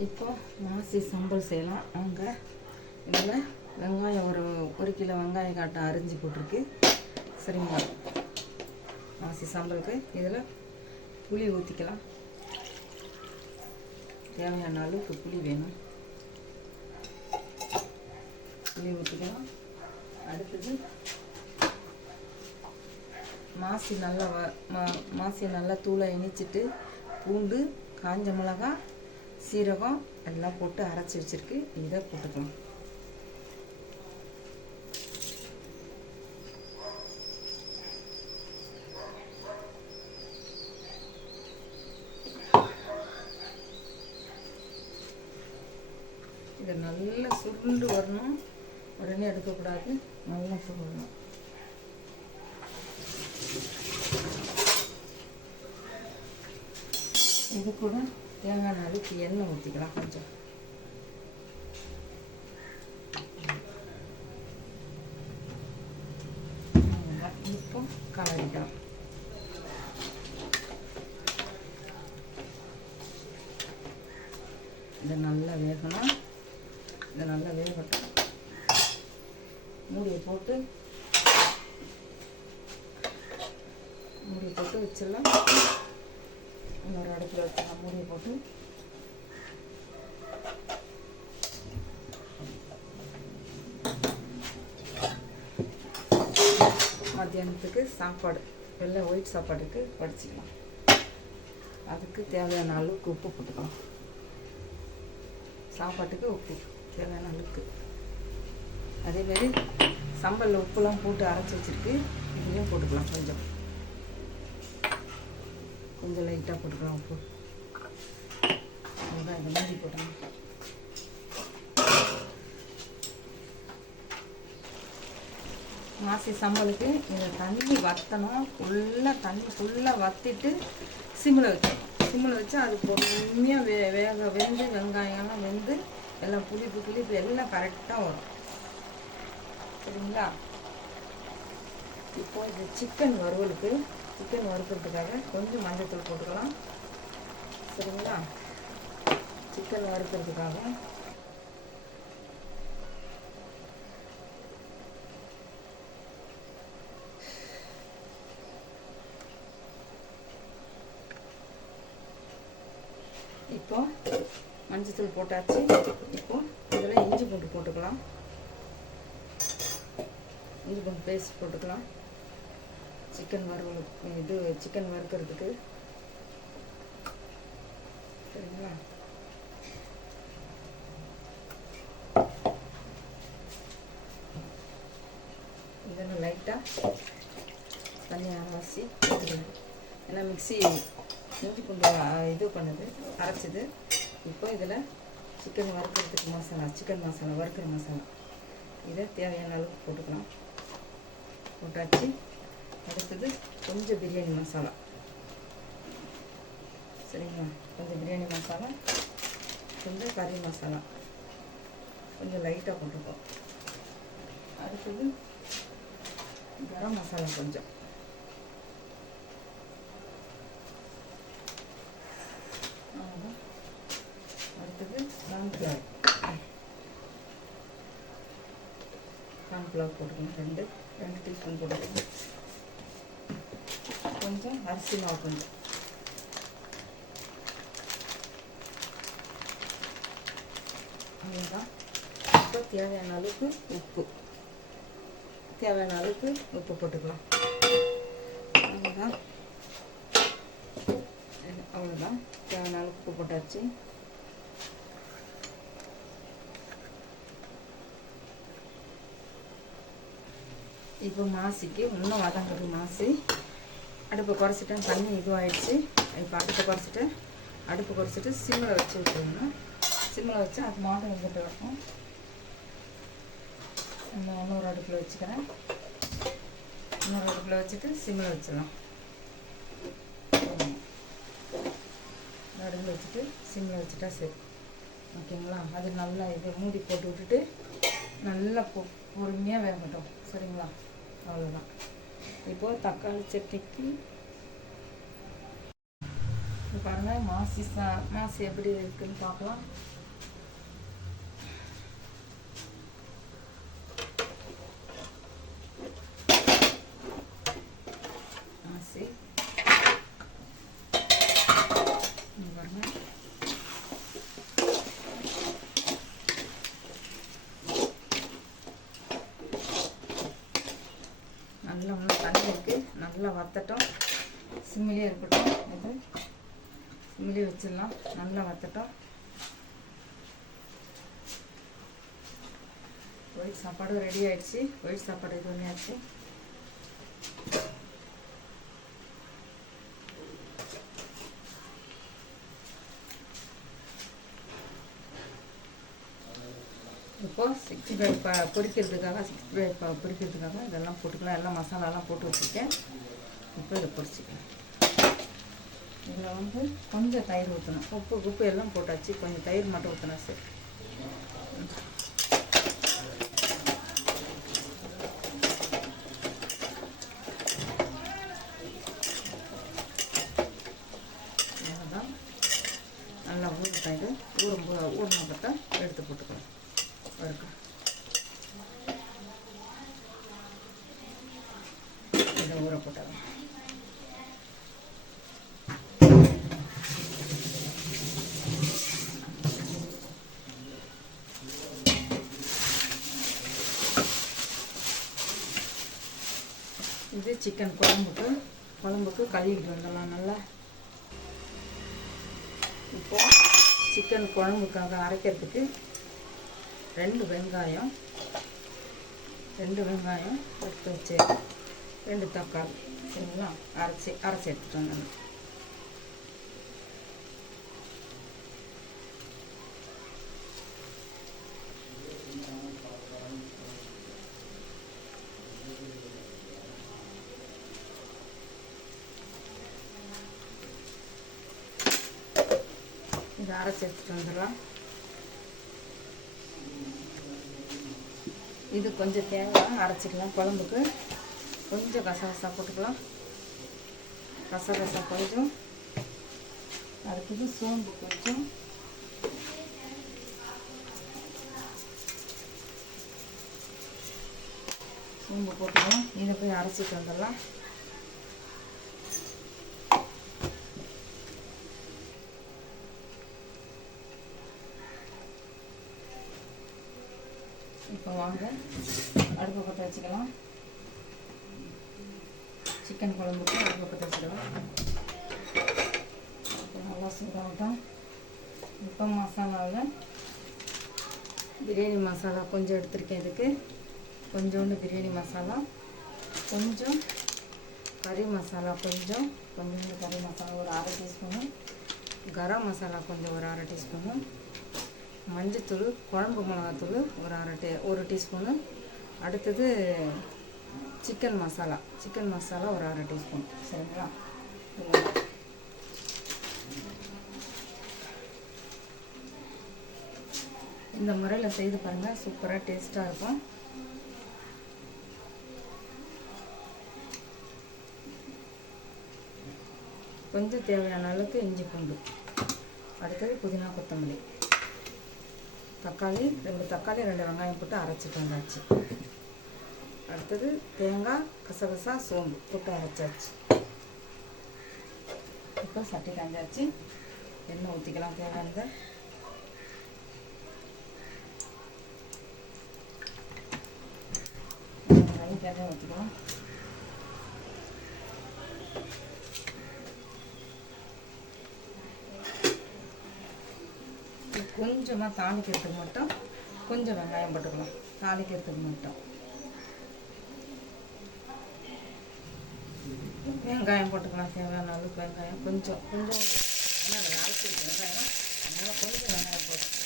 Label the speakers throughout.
Speaker 1: இப்போ மாசி சம்பல் செய்யலாம். அங்கே இதில் வெங்காயம் ஒரு ஒரு கிலோ வெங்காயம் காட்டை அரிஞ்சு போட்டிருக்கு. சரிங்களா? மாசி சம்பலுக்கு இதில் புளி ஊற்றிக்கலாம் தேவையான அளவுக்கு புளி வேணும். புளி ஊற்றிக்கலாம் அடுத்தது மாசி நல்லா வ மா மாசி நல்லா தூளை இனிச்சிட்டு பூண்டு காஞ்ச மிளகாய் சீரகம் எல்லாம் போட்டு அரைச்சி வச்சிருக்கு. இதை போட்டுக்கலாம். இதை நல்லா சுருண்டு வரணும். உடனே எடுக்கக்கூடாது. நல்லா சுருடணும் இது கூட தேங்காய் நாளைக்கு எண்ணெய் ஊற்றிக்கலாம் கொஞ்சம். இப்போ கலரிக்கலாம் இதை நல்லா வேகணும். இதை நல்லா வேகட்டும். மூடியை போட்டு மூடியை போட்டு வச்சிடலாம். இன்னொரு அடுப்பில் வச்சுக்கலாம் மூடியை போட்டு. மத்தியானத்துக்கு சாப்பாடு வெள்ளை ஒயிட் சாப்பாடுக்கு படிச்சுக்கலாம் அதுக்கு தேவையான அளவுக்கு உப்பு போட்டுக்கலாம். சாப்பாட்டுக்கு உப்பு தேவையான அளவுக்கு. அதேமாரி சம்பலில் உப்புலாம் போட்டு அரைச்சி வச்சுருக்கு இதையும் போட்டுக்கலாம் கொஞ்சம். கொஞ்சம் லைட்டாக போட்டுக்கலாம் உப்பு. அதுதான் இந்த மாதிரி போட்டணும் மாசி சம்பளுக்கு இதை தண்ணி வற்றணும் ஃபுல்லாக தண்ணி ஃபுல்லாக வற்றிட்டு சிம்மில் வைக்கணும் சிம்மில் வச்சு அது பொறுமையாக வே வேக வெந்து வெங்காயம்லாம் வெந்து எல்லாம் புளிப்பு புளிப்பு எல்லாம் கரெக்டாக வரும். சரிங்களா? இப்போ இந்த சிக்கன் வறுவலுக்கு சிக்கன் வறுக்கிறதுக்காக கொஞ்சம் மஞ்சத்தூள் போட்டுக்கலாம். சரிங்களா? சிக்கன் வறுக்கிறதுக்காக. இப்போ மஞ்சத்தூள் போட்டாச்சு. இப்போ இதில் இஞ்சி பூண்டு போட்டுக்கலாம். இஞ்சி பூண்டு பேஸ்ட் போட்டுக்கலாம். சிக்கன் வறுவல் இது சிக்கன் வறுக்கிறதுக்கு. சரிங்களா? இதெல்லாம் லைட்டாக தண்ணி அரைச்சி ஏன்னா மிக்சி இஞ்சி பூண்டு இது பண்ணுது அரைச்சது. இப்போ இதில் சிக்கன் வறுக்கிறதுக்கு மசாலா சிக்கன் மசாலா வறுக்கிற மசாலா. இதை தேவையான அளவுக்கு போட்டுக்கலாம். போட்டாச்சு. அடுத்தது கொஞ்சம் பிரியாணி மசாலா. சரிங்களா? கொஞ்சம் பிரியாணி மசாலா கொஞ்சம் கறி மசாலா. கொஞ்சம் லைட்டாக போட்டுருக்கோம் அடுத்தது கரம் மசாலா கொஞ்சம். அடுத்தது கார்ன்ஃப்ளவர் கார்ன்ஃப்ளவர் போட்டுக்கணும். ரெண்டு டீஸ்பூன் போட்டுக்கணும் கொஞ்சம் அரிசி மாவு கொஞ்சம். அவ்வளோதான் இப்போ தேவையான அளவுக்கு உப்பு. தேவையான அளவுக்கு உப்பு போட்டுக்கலாம். அவ்வளோதான் அவ்வளோதான் தேவையான அளவுக்கு உப்பு போட்டாச்சு. இப்போ மாசிக்கு இன்னும் வதங்குது மாசி. அடுப்பை குறைச்சிட்டேன். தண்ணி இதுவாகிடுச்சு இப்போ அடுப்பை குறைச்சிட்டு அடுப்பு குறைச்சிட்டு சிம்மில் வச்சு விட்டுருணும் சிம்மில் வச்சு அது மாடு வந்துட்டு இருக்கும். இன்னும் இன்னொரு அடுப்பில் வச்சுக்கிறேன். இன்னொரு அடுப்பில் வச்சுட்டு சிம்மில் வச்சிடலாம். அடுப்பில் வச்சுட்டு சிம்மில் வச்சுட்டா சரி. ஓகேங்களா? அது நல்லா இது மூடி போட்டு விட்டுட்டு நல்லா பொ பொறுமையாக வேகட்டும். சரிங்களா? அவ்வளோதான் இப்போது தக்காளி சட்னிக்கு பாருங்கள் மாசி சா மாசி எப்படி இருக்குன்னு பார்க்கலாம் நல்லா இன்னும் தண்ணி இருக்குது நல்லா வத்தட்டும். சிம்மிலே இருக்கட்டும். இது சிம்மிலே வச்சிடலாம். நல்லா வத்தட்டும். ஒயிட் சாப்பாடும் ரெடி ஆயிடுச்சு. ஒயிட் சாப்பாடு இது பண்ணியாச்சு இப்போ ஃப்ரை ப பொரிக்கிறதுக்காக சிக்ஸ் ஃப்ரை ப பொரிக்கிறதுக்காக இதெல்லாம் போட்டுக்கலாம். எல்லாம் மசாலாலாம் போட்டு வச்சுருக்கேன். இப்போ இதை பொரிச்சிக்கலாம் இதில் வந்து கொஞ்சம் தயிர் ஊற்றணும் உப்பு உப்பு எல்லாம் போட்டாச்சு. கொஞ்சம் தயிர் மட்டும் ஊற்றினா சரி அவ்வளோதான் நல்லா ஊறட்டும் இது ஊறும் ஊறின பார்த்தா எடுத்து போட்டுக்கலாம் வறுக்க இதை ஊற போட்டாங்க இது சிக்கன் குழம்புக்கு குழம்புக்கு கழுவிட்டு வந்துடலாம் நல்லா. இப்போ சிக்கன் குழம்புக்காக அரைக்கிறதுக்கு ரெண்டு வெங்காயம் ரெண்டு வெங்காயம் எடுத்து வச்சு ரெண்டு தக்காளி சரிங்களா? அரைச்சி அரைச்சி எடுத்துகிட்டு வந்தேன் சேர்த்துட்டு வந்துடலாம். இது கொஞ்சம் தேங்காய் அரைச்சிக்கலாம் குழம்புக்கு. கொஞ்சம் கசகசா போட்டுக்கலாம். கசகசா கொஞ்சம். அடுத்தது சோம்பு கொஞ்சம். சோம்பு போட்டுக்கலாம். இதை போய் அரைச்சிட்டு வந்துடலாம் இப்போ வாங்க அடுப்பை பற்ற வச்சுக்கலாம். சிக்கன் குழம்புக்கு அடுப்பை பற்ற வச்சுக்கலாம். நல்லா சூடாகட்டும். இப்போ மசாலாவில் பிரியாணி மசாலா கொஞ்சம் எடுத்திருக்கேன் இதுக்கு. கொஞ்சோண்டு பிரியாணி மசாலா. கொஞ்சம் கறி மசாலா கொஞ்சம். கொஞ்சோண்டு கறி மசாலா ஒரு அரை டீஸ்பூனு. கரம் மசாலா கொஞ்சம் ஒரு அரை டீஸ்பூனு. மஞ்சத்தூள் குழம்பு மிளகாத்தூள் ஒரு அரை டீ ஒரு டீஸ்பூனு. அடுத்தது சிக்கன் மசாலா. சிக்கன் மசாலா ஒரு அரை டீஸ்பூன். சரிங்களா? இந்த முறையில் செய்து பாருங்கள் சூப்பராக டேஸ்ட்டாக இருக்கும். கொஞ்சம் தேவையான அளவுக்கு இஞ்சி பூண்டு. அடுத்தது புதினா கொத்தமல்லி. தக்காளி ரெண்டு தக்காளி ரெண்டு வெங்காயம் போட்டு அரைச்சிட்டு வந்தாச்சு அடுத்தது தேங்காய் கசகசா சோம்பு. போட்டு அரைச்சாச்சு. இப்போ சட்டி காஞ்சாச்சு. எண்ணெய் ஊற்றிக்கலாம் தேவையானதை லைட் ஊற்றிக்கலாம் கொஞ்சமாக தாளிக்கிறதுக்கு மட்டும் கொஞ்சம் வெங்காயம் போட்டுக்கலாம். தாளிக்கிறதுக்கு மட்டும். வெங்காயம் போட்டுக்கலாம் தேவையான அளவுக்கு வெங்காயம். கொஞ்சம் கொஞ்சம். ஏன்னா நாளைக்கு வெங்காயம் அதனால் கொஞ்சம் வெங்காயம் போட்டு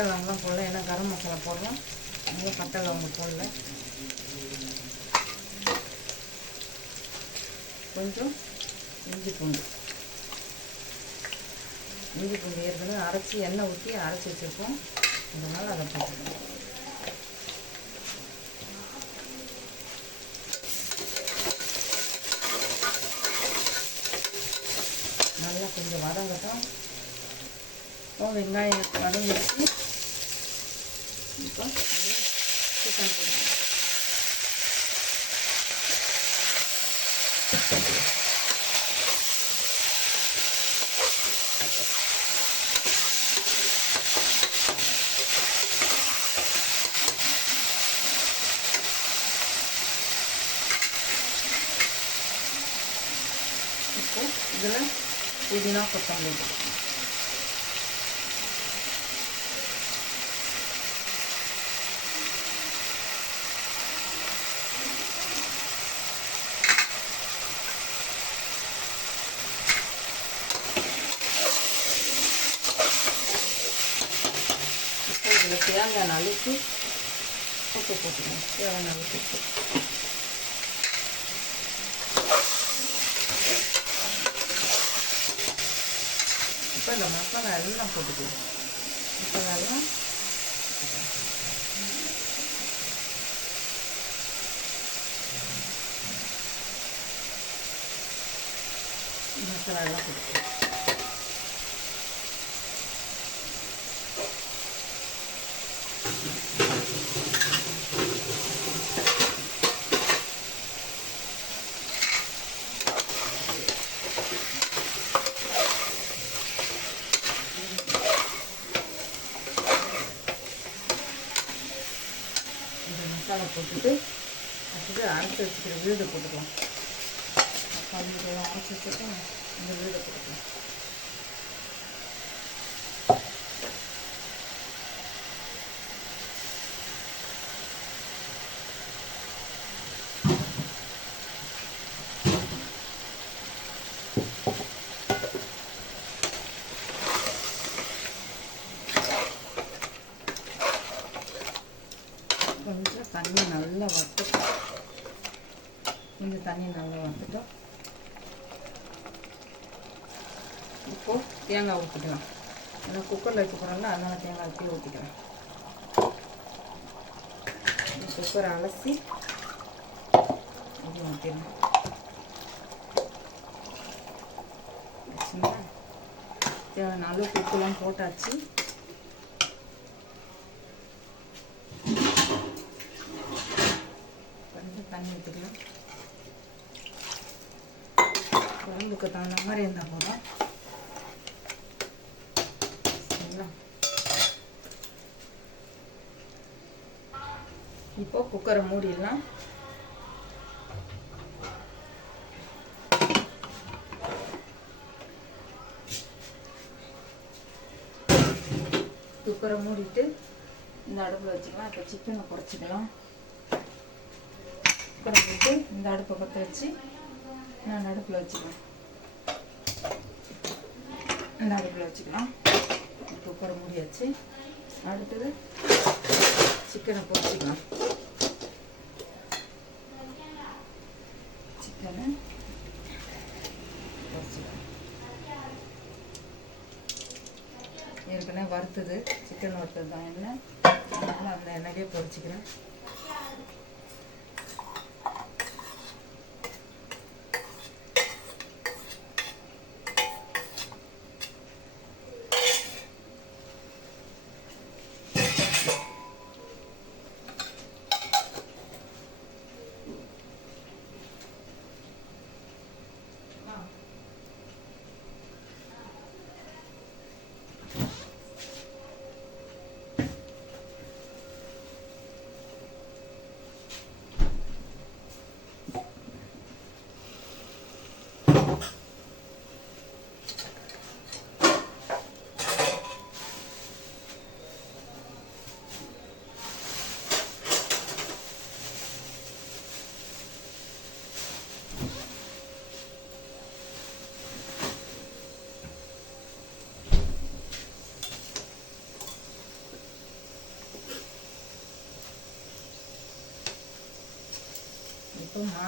Speaker 1: பட்டை லவங்கலாம் போடல. ஏன்னா கரம் மசாலா போடலாம். அதனால பட்டை லவங்க போடல. கொஞ்சம் இஞ்சி பூண்டு. இஞ்சி பூண்டு ஏற்கனவே அரைச்சி எண்ணெய் ஊற்றி அரைச்சி வச்சுருக்கோம். அதனால் அதை போட்டுக்கணும் நல்லா கொஞ்சம் வதங்கட்டும். வெங்காயம் வதங்கிடுச்சு இப்போ சிக்கன் போடுறோம் இப்போ இதில் புதினா கொத்தமல்லி போட்டுக்கணும். இப்போ இதில் தேங்காய் நலுக்கி உப்பு போட்டுக்கணும் தேங்காய் நலுக்கி இப்போ இந்த மசாலா எல்லாம் போட்டுக்கலாம் மசாலா எல்லாம் மசாலா எல்லாம் போட்டுக்கலாம் இந்த மசாலா போட்டுட்டு அடுத்தது அரைச்சி வச்சுக்கிற விழுதை போட்டுக்கலாம். அப்போ பல்லுக்கெல்லாம் அரைச்சி வச்சுட்டு இந்த விழுதை போட்டுக்கலாம் கொஞ்சம் தண்ணி நல்லா வறுத்துட்டோம் கொஞ்சம் தண்ணி நல்லா வந்துட்டோம் இப்போது தேங்காய் ஊற்றிக்கலாம் ஏன்னா குக்கரில் வைக்க போகிறோம்ல அதனால் தேங்காய் அப்படியே ஊற்றிக்கலாம் குக்கரை அலசி அப்படியே ஊற்றிடலாம் தேவையான அளவுக்கு உப்புலாம் போட்டாச்சு கொஞ்சம் தண்ணி ஊற்றிக்கலாம் அளவுக்கு தகுந்த மாதிரி இருந்தால் போதும் சரிங்களா இப்போ குக்கரை மூடிடலாம் குக்கரை மூடிட்டு இந்த அடுப்பில் வச்சுக்கலாம் இப்போ சிக்கனை குறைச்சிக்கலாம் குறைச்சிட்டு இந்த அடுப்பை பற்ற வச்சு நான் அடுப்பில் வச்சுக்கலாம் நடுவில் வச்சுக்கலாம். வச்சுக்கலாம் குக்கரை மூடியாச்சு. அடுத்தது சிக்கனை பொரிச்சிக்கலாம். சிக்கனை பொரிச்சிக்கலாம். ஏற்கனவே வறுத்தது. சிக்கன் வறுத்தது தான். என்ன? அதனால் அதில் எண்ணெயே பொரிச்சிக்கிறேன்.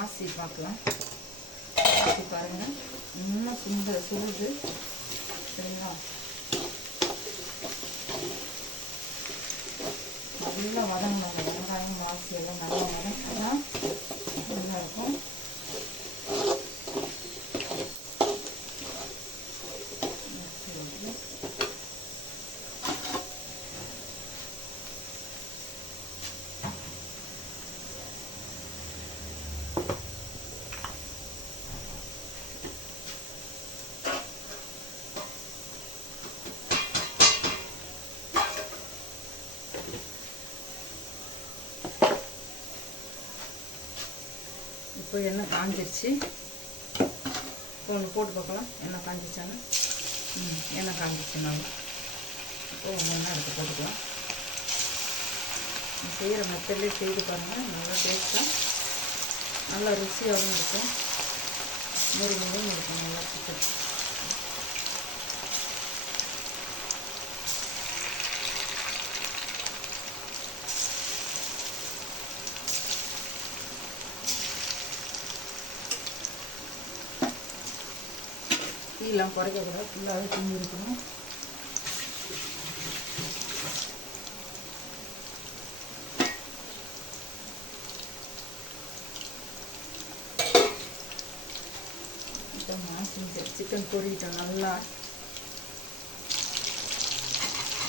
Speaker 1: ஆசி பார்க்கலாம். ஆசி பாருங்கள் இன்னும் சுண்ட சுடுது சரிங்களா? நல்லா வதங்கணும். வெங்காயம் ஆசி எல்லாம் நல்லா வதங்கினா நல்லா இருக்கும். இப்போ எண்ணெய் காஞ்சிருச்சு. இப்போ ஒன்று போட்டு பார்க்கலாம். எண்ணெய் காஞ்சிச்சாங்க ம் எண்ணெய் காஞ்சிச்சு நல்லா. இப்போ ஒன்று எடுத்து போட்டுக்கலாம். செய்கிற மெத்தட்லேயே செய்து பாருங்கள் நல்லா டேஸ்ட்டாக நல்லா ருசியாகவும் இருக்கும். முருகனும் இருக்கும். நல்லா சிக்கன் தீயெல்லாம் குறைக்கக்கூடாது ஃபுல்லாகவே தீ இருக்கணும் சிக்கன் பொரியிட்டோம் நல்லா.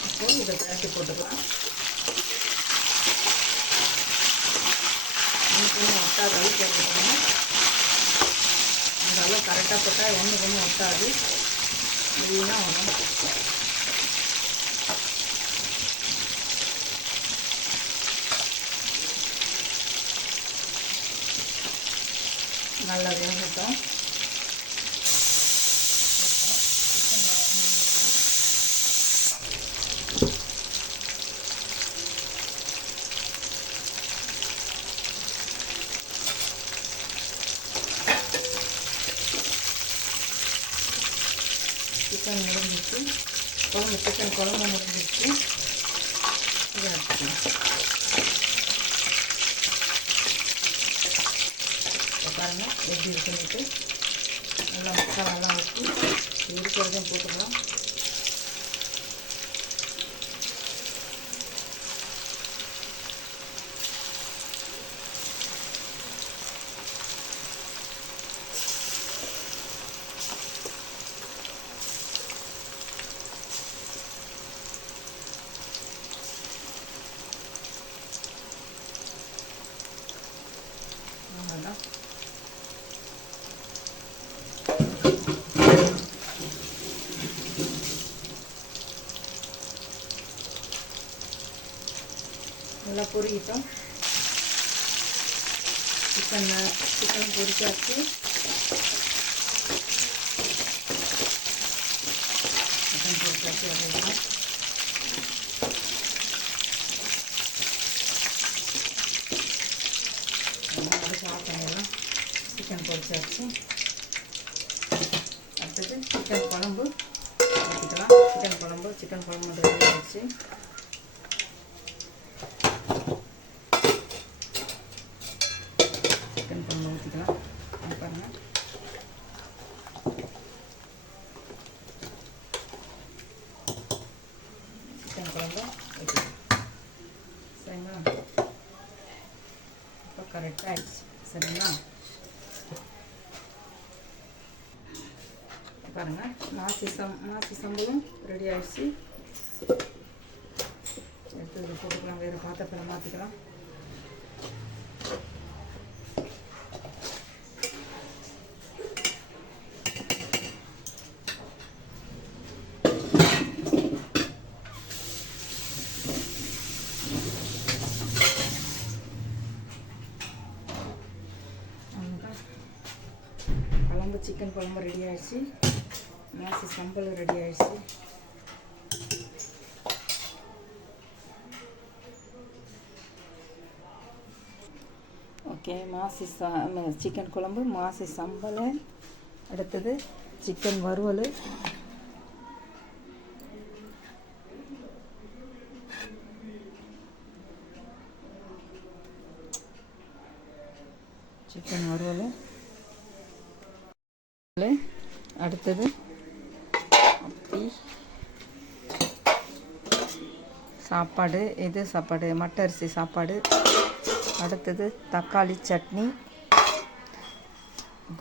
Speaker 1: இப்போ இதை பேட்டி போட்டுக்கலாம். ஒன்றுக்கு ஒன்று ஒட்டாத அளவுக்கு அளவு கரெக்டாக போட்டால் ஒன்றுக்கு ஒன்று ஒட்டாது. இல்லைன்னா வரும். நல்லது வேகட்டும் சிக்கன் முடிஞ்சிச்சு குழம்பு சிக்கன் குழம்பு முடிஞ்சிச்சு இதை எடுத்துக்கலாம் இப்போ பாருங்கள் எப்படி இருக்குன்னுட்டு நல்லா மசாலாலாம் ஊற்றி இருக்கிறதையும் போட்டுக்கலாம் அவ்வளோதான் நல்லா பொரியிட்டோம் சிக்கன் சிக்கன் பொரிச்சாச்சு சிக்கன் பொரிச்சாச்சு அப்படின்னா அடுத்து ஆஃப் பண்ணிடலாம் சிக்கன் பொரிச்சாச்சு அடுத்தது சிக்கன் குழம்பு ஊற்றிக்கலாம் சிக்கன் குழம்பு சிக்கன் குழம்பு ரெடி ஆகிடுச்சு சிக்கன் குழம்பு ஊற்றிக்கலாம் இங்க பாருங்க சிக்கன் குழம்பு ஊற்றிக்கலாம் சரிங்களா இப்போ கரெக்டாக ஆயிடுச்சு சரிங்களா பாருங்கள் மாசி சம் மாசி சம்பளம் ரெடி ஆயிடுச்சு எடுத்து இதை போட்டுக்கலாம் மாற்றிக்கலாம் குழம்பு சிக்கன் குழம்பு ரெடி ஆயிடுச்சு. மேசி சம்பளம் ரெடி ஆயிடுச்சு ஓகே மாசி சா சிக்கன் குழம்பு மாசி சம்பளம். அடுத்தது சிக்கன் வறுவல். சிக்கன் வறுவல். அடுத்தது அப்பி சாப்பாடு இது சாப்பாடு? மட்டை அரிசி சாப்பாடு. அடுத்தது தக்காளி சட்னி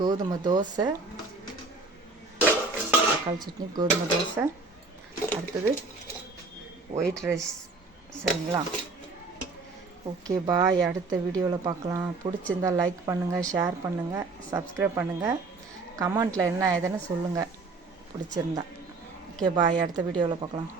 Speaker 1: கோதுமை தோசை தக்காளி சட்னி கோதுமை தோசை அடுத்தது ஒயிட் ரைஸ் சரிங்களா? ஓகே பாய் அடுத்த வீடியோவில் பார்க்கலாம். பிடிச்சிருந்தா லைக் பண்ணுங்கள் ஷேர் பண்ணுங்கள் சப்ஸ்கிரைப் பண்ணுங்கள் கமெண்ட்டில் என்ன ஏதுன்னு சொல்லுங்கள் பிடிச்சிருந்தா. ஓகே பாய் அடுத்த வீடியோவில் பார்க்கலாம்.